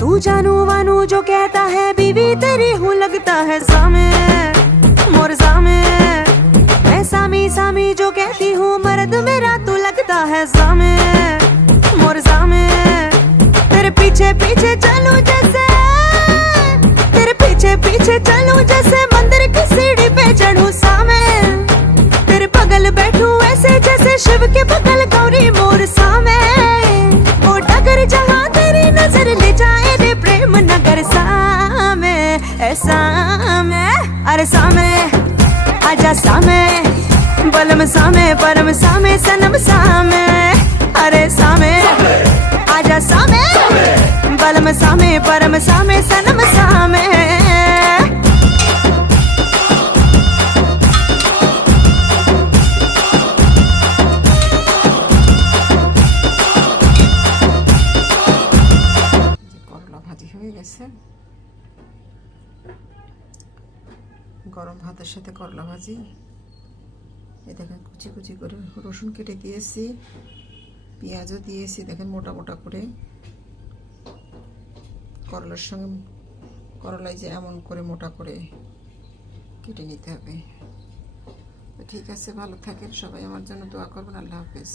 तू जानू वानू जो कहता है बीवी तेरी हूँ लगता है सामे मोर सामे। मैं सामी सामी जो कहती हूँ मर्द मेरा तू लगता है सामे मोर सामे। तेरे पीछे पीछे चलूं जैसे, तेरे पीछे पीछे चलूं जैसे मंदिर की सीढ़ी पे चढ़ूं सामे। तेरे बगल बैठूं ऐसे जैसे शिव के बगल गौरी मोर सामे। ओ डगर जहाँ तेरी नजर ले जाए रे प्रेम नगर सामे ऐसा में। अरे सामे आजा सामे बलम सामे परम सामे सनम सामे। अरे सामे आजा सामे बलम सामे परम सामे सनम सामे। করলা ভাজি হয়ে গেছে, গরম ভাতের সাথে করলা ভাজি। এই দেখেন কুচি কুচি করে রসুন কেটে দিয়েছি, পেঁয়াজও দিয়েছি দেখেন মোটা মোটা করে। করলার সঙ্গে করলাই যে এমন করে মোটা করে কেটে নিতে হবে। তো ঠিক আছে, ভালো থাকেন সবাই, আমার জন্য দোয়া করবেন। আল্লাহ হাফেজ।